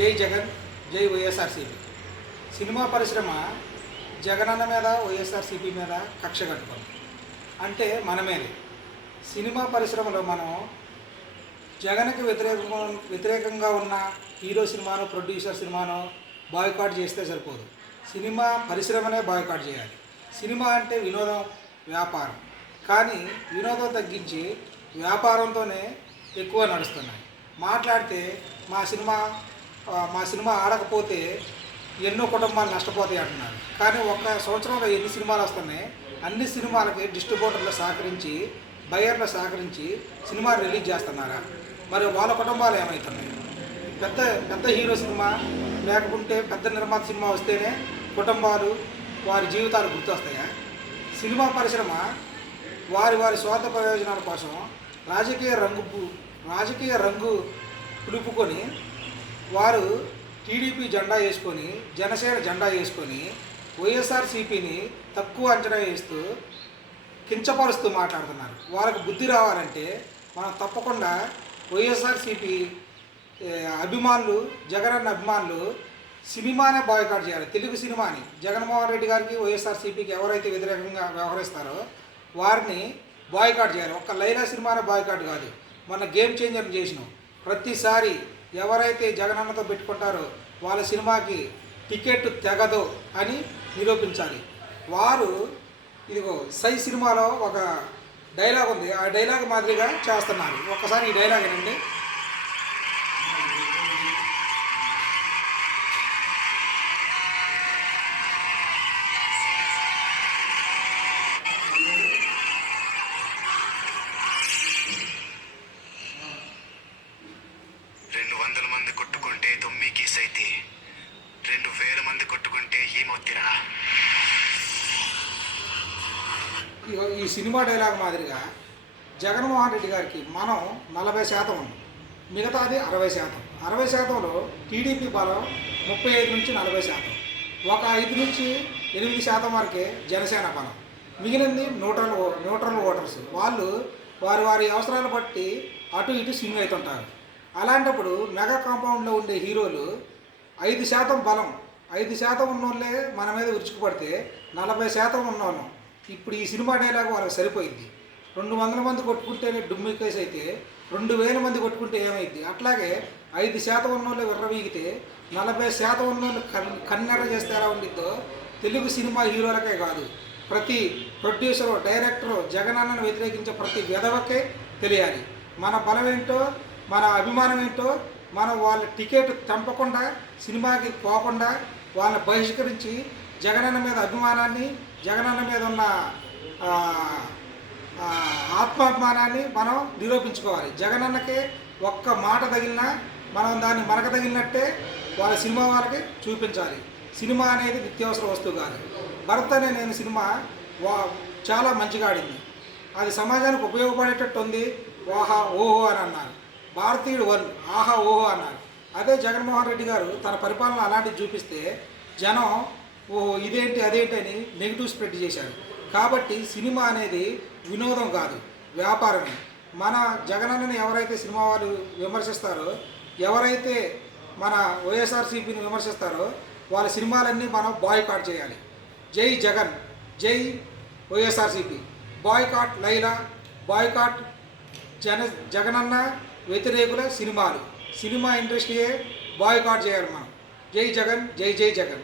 జై జగన్ జై వైఎస్ఆర్సీపీ. సినిమా పరిశ్రమ జగనన్న మీద వైఎస్ఆర్సీపీ మీద కక్ష కట్టుకుంది. అంటే మనమేది సినిమా పరిశ్రమలో మనం జగన్కి వ్యతిరేకంగా వ్యతిరేకంగా ఉన్న హీరో సినిమాను ప్రొడ్యూసర్ సినిమాను బాయ్కాట్ చేస్తే సరిపోదు. సినిమా పరిశ్రమనే బాయ్కాట్ చేయాలి. సినిమా అంటే వినోదం వ్యాపారం. కానీ వినోదం తగ్గించి వ్యాపారంతోనే ఎక్కువ నడుస్తున్నాయి. మాట్లాడితే మా సినిమా మా సినిమా ఆడకపోతే ఎన్నో కుటుంబాలు నష్టపోతాయి అంటున్నారు. కానీ ఒక్క సంవత్సరంలో ఎన్ని సినిమాలు వస్తున్నాయి అన్ని సినిమాలకి డిస్ట్రిబ్యూటర్లు సహకరించి బయర్లు సహకరించి సినిమా రిలీజ్ చేస్తున్నారా? మరి వాళ్ళ కుటుంబాలు ఏమవుతున్నాయి? పెద్ద పెద్ద హీరో సినిమా లేకుంటే పెద్ద నిర్మాత సినిమా వస్తేనే కుటుంబాలు వారి జీవితాలు గుర్తొస్తాయా? సినిమా పరిశ్రమ వారి వారి స్వార్థ ప్రయోజనాల కోసం రాజకీయ రంగు రాజకీయ రంగు పులుపుకొని వారు టీడీపీ జెండా వేసుకొని జనసేన జెండా వేసుకొని వైఎస్ఆర్సీపీని తక్కువ అంచనా వేస్తూ కించపరుస్తూ మాట్లాడుతున్నారు. వాళ్ళకి బుద్ధి రావాలంటే మనం తప్పకుండా వైఎస్ఆర్సీపీ ఏ, అభిమానులు జగనన్న అభిమానులు సినిమానే బాయ్కాట్ చేయాలి. తెలుగు సినిమాని. జగన్మోహన్ రెడ్డి గారికి వైఎస్ఆర్సీపీకి ఎవరైతే వ్యతిరేకంగా వ్యవహరిస్తారో వారిని బాయ్కాట్ చేయాలి. ఒక్క లైలా సినిమానే బాయ్కాట్ కాదు. మన గేమ్ చేంజర్ చేసినాం. ప్రతిసారి ఎవరైతే జగనన్నతో పెట్టుకుంటారో వాళ్ళ సినిమాకి టికెట్ తెగదు అని నిరూపించాలి. వారు ఇదిగో సై సినిమాలో ఒక డైలాగ్ ఉంది. ఆ డైలాగ్ మాదిరిగా చేస్తున్నారు. ఒక్కసారి ఈ డైలాగ్ వినండి రెండు వందల మంది కొట్టుకుంటే తొమ్మిది కేసు అయితే రెండు వేల మంది కొట్టుకుంటే ఈ సినిమా డైలాగ్ మాదిరిగా జగన్మోహన్ రెడ్డి గారికి మనం నలభై శాతం ఉంది. మిగతాది అరవై శాతం. అరవై శాతంలో టీడీపీ బలం ముప్పై ఐదు నుంచి నలభై శాతం. ఒక ఐదు నుంచి ఎనిమిది శాతం వరకే జనసేన బలం. మిగిలింది న్యూట్రల్ ఓ- న్యూట్రల్ ఓటర్స్. వాళ్ళు వారి వారి అవసరాలు బట్టి అటు ఇటు స్వింగ్ అవుతుంటారు. అలాంటప్పుడు మెగా కాంపౌండ్లో ఉండే హీరోలు ఐదు శాతం బలం ఐదు శాతం ఉన్నోళ్ళే మన మీద ఉరుచుకుపడితే నలభై శాతం ఉన్నోళ్ళం. ఇప్పుడు ఈ సినిమా డైలాగ్ వాళ్ళకి సరిపోయింది. రెండు వందల మంది కొట్టుకుంటేనే డుమ్మి కేసు అయితే రెండు వేల మంది కొట్టుకుంటే ఏమైంది అట్లాగే ఐదు శాతం ఉన్నోళ్ళు విర్రవీగితే నలభై శాతం ఉన్నోళ్ళు కన్ కన్నెర చేస్తే ఎలా ఉండిద్దో తెలుగు సినిమా హీరోలకే కాదు. ప్రతి ప్రొడ్యూసరు డైరెక్టరు జగనన్నను వ్యతిరేకించే ప్రతి విధవకే తెలియాలి. మన బలం ఏంటో మన అభిమానం ఏంటో మనం వాళ్ళ టికెట్ తెంపకుండా సినిమాకి పోకుండా వాళ్ళని బహిష్కరించి జగనన్న మీద అభిమానాన్ని జగనన్న మీద ఉన్న ఆత్మాభిమానాన్ని మనం నిరూపించుకోవాలి. జగనన్నకి ఒక్క మాట తగిలినా మనం దాన్ని మనక తగిలినట్టే వాళ్ళ సినిమా వాళ్ళకి చూపించాలి. సినిమా అనేది నిత్యావసర వస్తువు కాదు. భరత్ అనే నేను సినిమా వా చాలా మంచిగా ఆడింది. అది సమాజానికి ఉపయోగపడేటట్టు ఉంది ఓహా ఓహో అని అన్నారు. భారతీయుడు వన్ ఆహా ఓహో అన్నారు. అదే జగన్మోహన్ రెడ్డి గారు తన పరిపాలన అలాంటివి చూపిస్తే జనం ఓ ఇదేంటి అదేంటి అని నెగిటివ్ స్ప్రెడ్ చేశారు. కాబట్టి సినిమా అనేది వినోదం కాదు వ్యాపారమే. మన జగనన్నని ఎవరైతే సినిమా వాళ్ళు విమర్శిస్తారో ఎవరైతే మన వైఎస్ఆర్సీపీని విమర్శిస్తారో వాళ్ళ సినిమాలన్నీ మనం బాయ్కాట్ చేయాలి. జై జగన్ జై వైఎస్ఆర్సీపీ. బాయ్కాట్ లైలా బాయ్కాట్ జన జగనన్న వ్యతిరేకుల సినిమాలు. సినిమా ఇండస్ట్రీయే బాయ్కాట్ చేయాలి మనం. జై జగన్ జై జై జగన్.